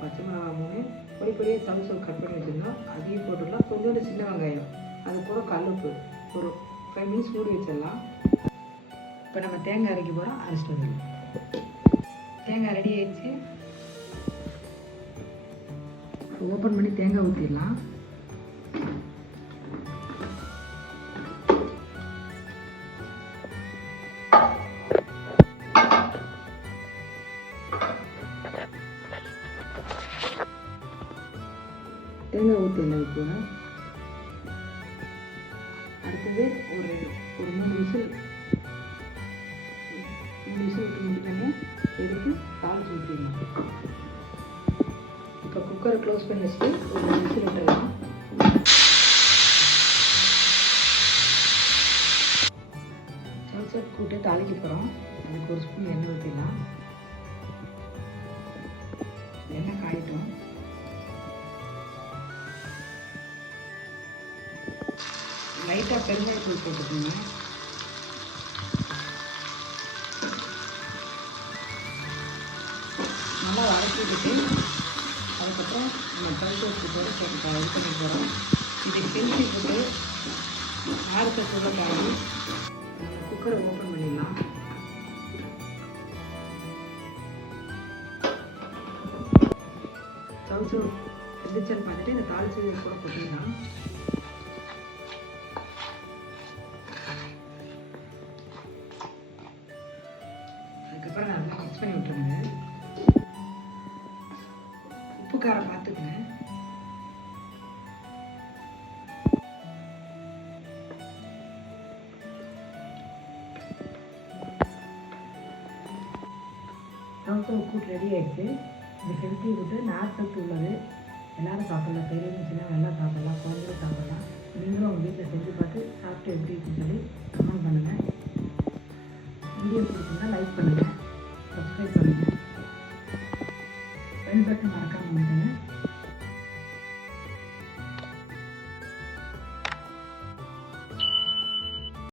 பச்சை மிளகா 3 பொடி பொடியாக சவுசவு கட் பண்ணி வச்சுருந்தோம், அதையும் போட்டுடலாம். கொஞ்சோண்டு சின்ன வெங்காயம், அது கூட கல்லுப்பு ஒரு 5 மினிட்ஸ் மூடி வச்சிடலாம். இப்போ நம்ம தேங்காய் அரைக்க போகிறோம், அரைச்சிட்டு வந்துடலாம். தேங்காய் ரெடி ஆயிடுச்சு. ஓப்பன் பண்ணி தேங்காய் ஊற்றிடலாம். தேங்காய் ஊற்றிடலாம். இப்போ அடுத்தது ஒரு 3 விசில் விட்டு முடிக்கணும். எடுத்து தாளிச்சு ஊற்றிடலாம். இப்போ குக்கரை க்ளோஸ் பண்ணி வச்சுட்டு ஒரு 2 விசில் விட்டுடலாம். சவுசப் கூட்டு தாளிக்க போகிறோம். அதுக்கு ஒரு ஸ்பூன் எண்ணெய் ஊற்றிடலாம். எண்ணெய் காயட்டும். லைட்டாக பெருங்காயத்தூள் போட்டுக்கோங்க. நல்லா வதக்கிட்டு அதுக்கப்புறம் நம்ம சவுசப் போட்டு இது பண்ணி போகிறோம். இதுக்கு கிண்டி போட்டு ஆறுத்த சூட காய் குக்கரை ஓப்பன் பண்ணிடலாம். சவுசப் வெந்துச்சுன்னு பார்த்துட்டு இந்த தாளிச்சு கூட போட்டிங்கன்னா அதுக்கப்புறம் நல்லா மிக்ஸ் பண்ணி விட்டுருங்க. உப்பு காரம் பார்த்துக்குங்க. சவுசப் கூட்டு ரெடி ஆகிடுச்சு. இந்த ஹெல்த்தி ஃபுட்டு நார்ச்சத்து உள்ளது. எல்லோரும் சாப்பிட்லாம், பெரியவங்க சின்ன எல்லாம் சாப்பிட்லாம், குழந்தைகளும் சாப்பிட்லாம். நீங்களும் உங்கள் வீட்டில் செஞ்சு பார்த்து சாப்பிட்டு எப்படி இருக்குன்னு சொல்லி கமெண்ட் பண்ணுங்கள். வீடியோ பிடிச்சிருந்தா லைக் பண்ணுங்கள், சப்ஸ்கிரைப் பண்ணுங்கள், பெல் பட்டன் மறக்காமல் பண்ணுங்கள்.